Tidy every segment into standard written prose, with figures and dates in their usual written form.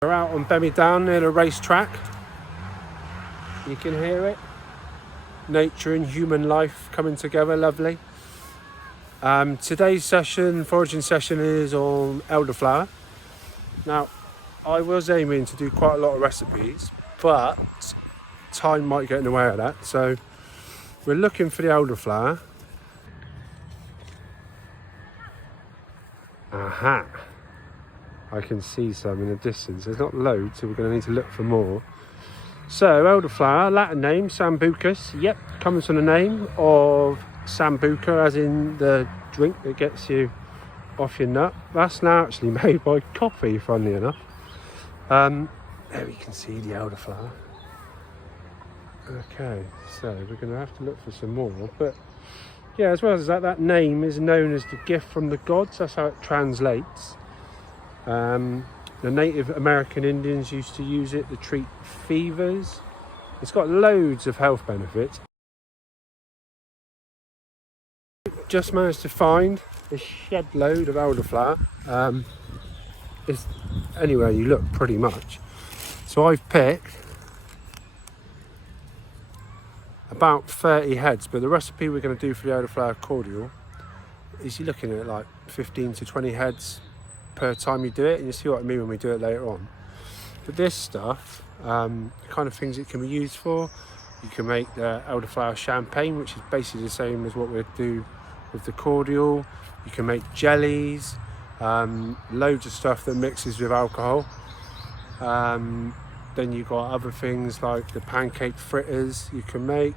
We're out on Bemmie Downs near the racetrack. You can hear it. Nature and human life coming together, lovely. Today's session, foraging session, is on elderflower. Now, I was aiming to do quite a lot of recipes, but time might get in the way of that. So we're looking for the elderflower. Aha! I can see some in the distance. There's not loads, so we're going to need to look for more. So, elderflower, Latin name, Sambucus. Yep, comes from the name of Sambuca, as in the drink that gets you off your nut. That's now actually made by coffee, funnily enough. There we can see the elderflower. Okay, so we're going to have to look for some more. But yeah, as well as that, that name is known as the gift from the gods. That's how it translates. The Native American Indians used to use it to treat fevers. It's got loads of health benefits. Just managed to find a shed load of elderflower. It's anywhere you look, pretty much. So I've picked about 30 heads, but the recipe we're going to do for the Elderflower Cordial is you're looking at like 15 to 20 heads per time you do it, and you see what I mean when we do it later on. But this stuff, the kind of things it can be used for, you can make the elderflower champagne, which is basically the same as what we'd do with the cordial. You can make jellies, loads of stuff that mixes with alcohol. Then you've got other things like the pancake fritters you can make.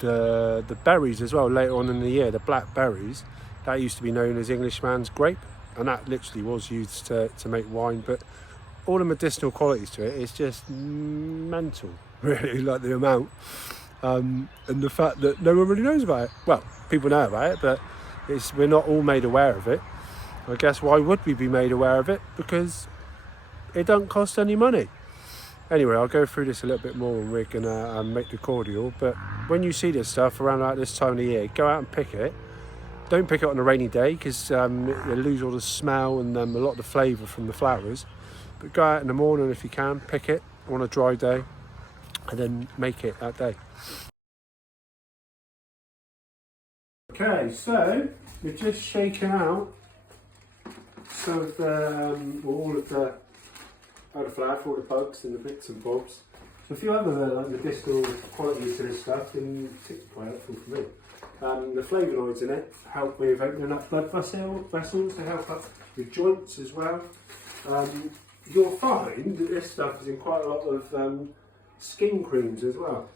The berries as well, later on in the year, the black berries, that used to be known as Englishman's grape, and that literally was used to make wine. But all the medicinal qualities to it is just mental, really, like the amount. And the fact that no one really knows about it. Well, people know about it, but we're not all made aware of it. I guess why would we be made aware of it? Because it don't cost any money. Anyway, I'll go through this a little bit more and we're gonna make the cordial. But when you see this stuff around like this time of the year, go out and pick it. Don't pick it on a rainy day, because you lose all the smell and a lot of the flavour from the flowers. But go out in the morning if you can, pick it on a dry day, and then make it that day. Okay, so we're just shaking out some of the, all of the elderflower for all the bugs and the bits and bobs. So a few other like medicinal qualities to this stuff, and particularly quite helpful for me. The flavonoids in it help with opening up blood vessels, to help up with joints as well. You'll find that this stuff is in quite a lot of skin creams as well.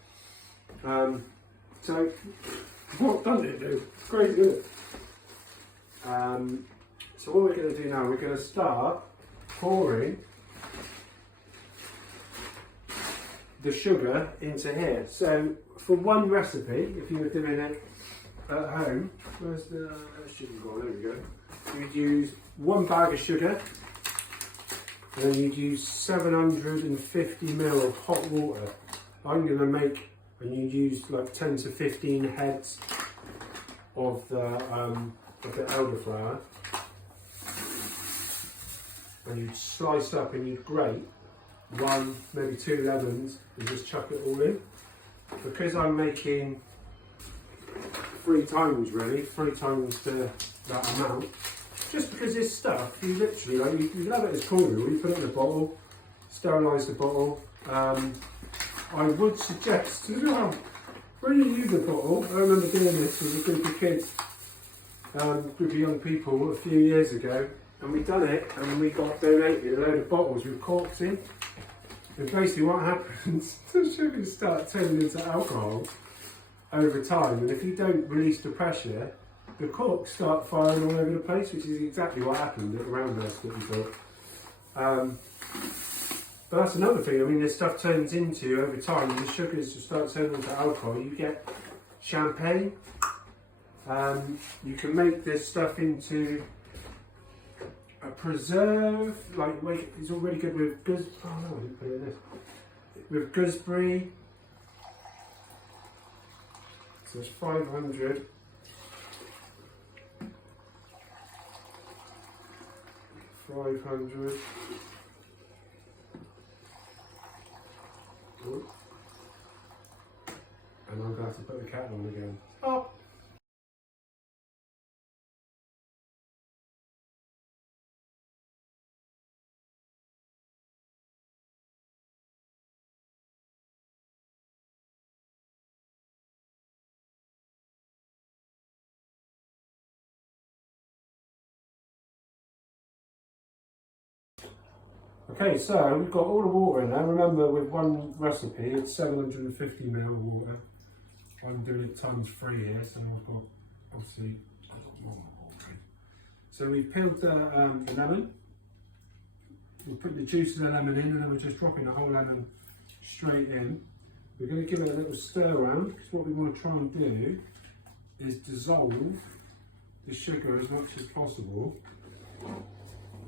So what does it do? It's crazy, isn't it? So what we're going to do now, we're going to start pouring the sugar into here. So for one recipe, if you were doing it at home, where's the sugar gone? There we go. You'd use 1 bag of sugar, and then you'd use 750 ml of hot water. I'm going to make, and you'd use like 10 to 15 heads of the elderflower, and you'd slice up and you'd grate 1, maybe 2 lemons and just chuck it all in. Because I'm making 3 times really, 3 times that amount, just because this stuff, you literally, like, you can have it as cordial, you put it in a bottle, sterilise the bottle. I would suggest, when you use a bottle, I remember doing this with a group of kids, group of young people a few years ago, and we done it and we got donated a load of bottles with corks in. And basically what happens, the sugars start turning into alcohol over time, and if you don't release the pressure, the corks start firing all over the place, which is exactly what happened at the roundhouse that we built. But that's another thing, I mean, this stuff turns into, over time, the sugars just start turning into alcohol. You get champagne. You can make this stuff into a preserve, like it's all really good with gooseberry. Oh no, I didn't put it in this. With gooseberry. So it's 500 500. Ooh. And I'm going to have to put the kettle on again. Oh. Okay, so we've got all the water in there. Remember, with one recipe, it's 750 ml of water. I'm doing it times 3 here, so I've got obviously a lot more water in. So we've peeled the lemon. We'll put the juice of the lemon in, and then we're just dropping the whole lemon straight in. We're going to give it a little stir around, because what we want to try and do is dissolve the sugar as much as possible.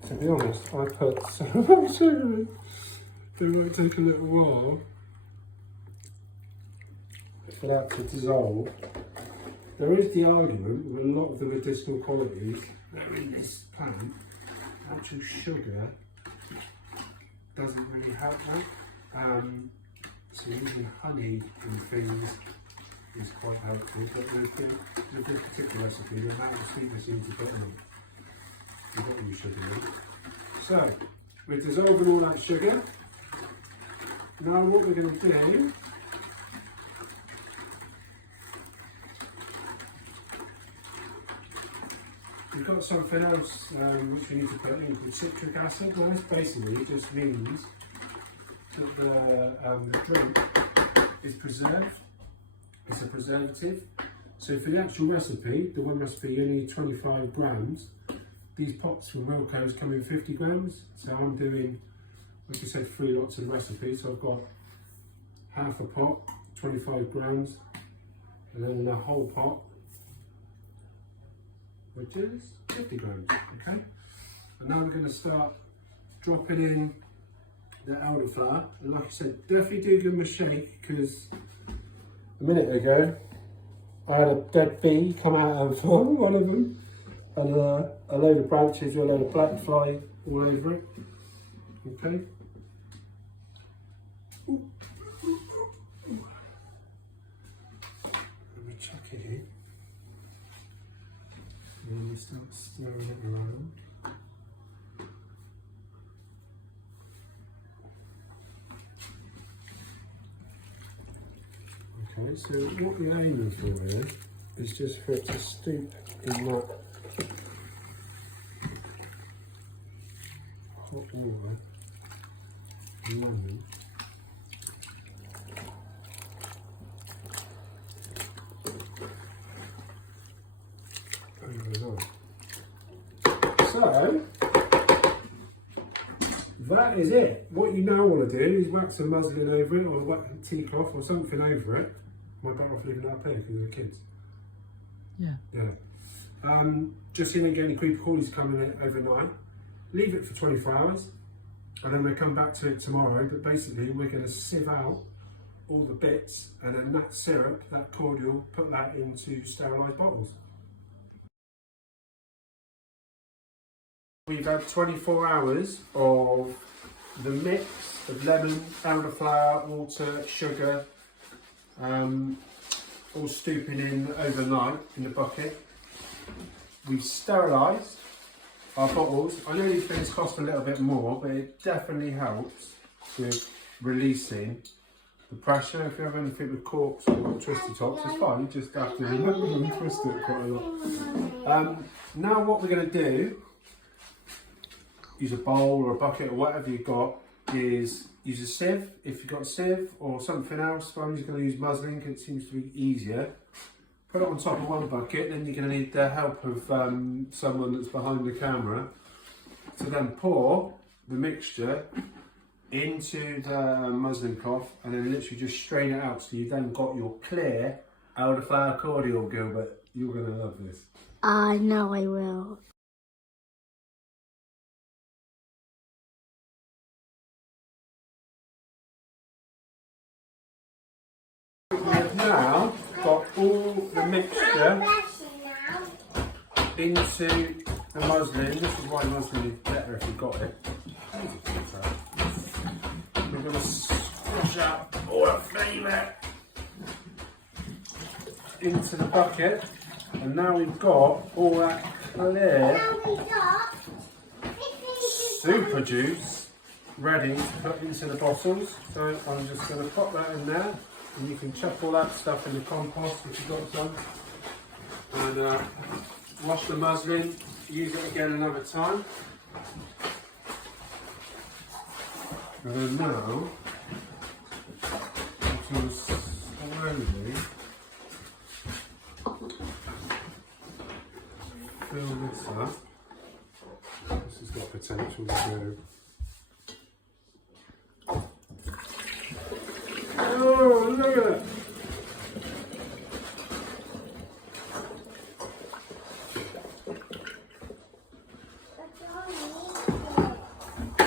To be honest, I put so much sugar in, it might take a little while for that to dissolve. There is the argument with a lot of the medicinal qualities that are in this plant, actual sugar doesn't really help that. So using honey and things is quite helpful, but with this particular recipe, the amount of sweetness you need to put in, you've got to use sugar in. So, we're dissolving all that sugar. Now what we're going to do, we've got something else which we need to put in called citric acid. Now this basically just means that the drink is preserved. It's a preservative. So for the actual recipe, the one recipe, you need 25 grams. These pots from Wilco's come in 50 grams. So I'm doing, like I said, 3 lots of the recipe. So I've got half a pot, 25 grams, and then the whole pot, which is 50 grams, okay? And now we're going to start dropping in the elderflower. And like I said, definitely do give them a shake, because a minute ago I had a dead bee come out of one of them, and a load of branches with a load of black fly all over it. Okay. Let me chuck it in. And then we start stirring it around. Okay, so what we're aiming for here is just for it to stoop in that hot water, lemon. So, that is it. What you now want to do is wax some muslin over it, or a wet tea cloth or something over it. Am I better off leaving it up here because of the kids? Yeah. Yeah. Just so you don't get any creepy crawlies coming in overnight. Leave it for 24 hours, and then we'll come back to it tomorrow. But basically, we're going to sieve out all the bits, and then that syrup, that cordial, put that into sterilised bottles. We've had 24 hours of the mix of lemon, elderflower, water, sugar, all stooping in overnight in the bucket. We've sterilised our bottles. I know these things cost a little bit more, but it definitely helps with releasing the pressure. If you have anything with corks or twisty tops, it's fine, you just have to remember to twist it quite a lot. Now what we're going to do, use a bowl or a bucket or whatever you've got, is use a sieve if you've got a sieve, or something else. I'm just going to use muslin because it seems to be easier. Put it on top of one bucket, then you're going to need the help of someone that's behind the camera to then pour the mixture into the muslin cloth, and then literally just strain it out, so you've then got your clear elderflower cordial. Gilbert, you're going to love this. I know I will. We've now got all the mixture into the muslin. This is why muslin is better if you've got it. We're going to squash out all that flavour into the bucket, and now we've got all that clear super juice ready to put into the bottles. So I'm just going to pop that in there, and you can chuck all that stuff in the compost if you've got some, and wash the muslin, use it again another time. And then now, slowly fill this up. This has got potential to go. Oh, look at it!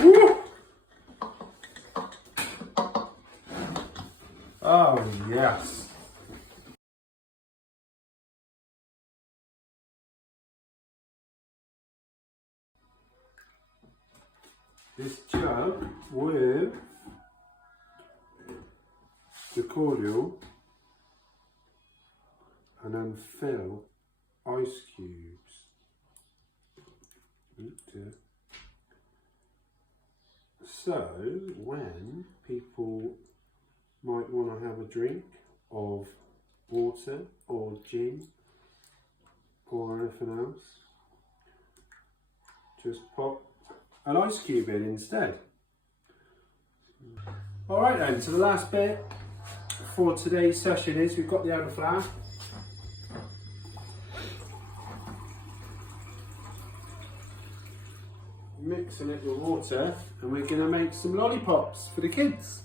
Woo! Oh, yes. This jug with the cordial, and then fill ice cubes. So when people might want to have a drink of water or gin or anything else, just pop an ice cube in instead. Alright then, so the last bit for today's session is we've got the elderflower. Mixing it with water, and we're going to make some lollipops for the kids.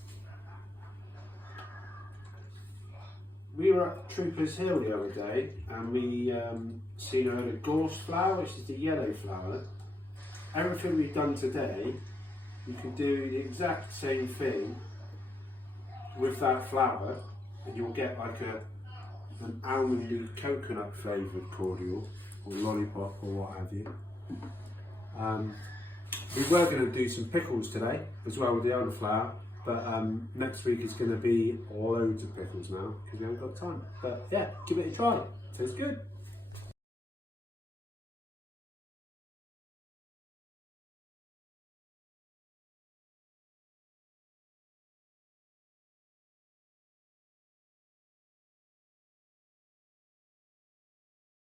We were at Troopers Hill the other day, and we seen a load of Gorse flower, which is the yellow flower. Everything we've done today, you can do the exact same thing with that flower, and you'll get like an almondy coconut flavoured cordial or lollipop or what have you. We were going to do some pickles today as well with the elderflower, but next week is going to be loads of pickles now because we haven't got time. But yeah, give it a try. Tastes good.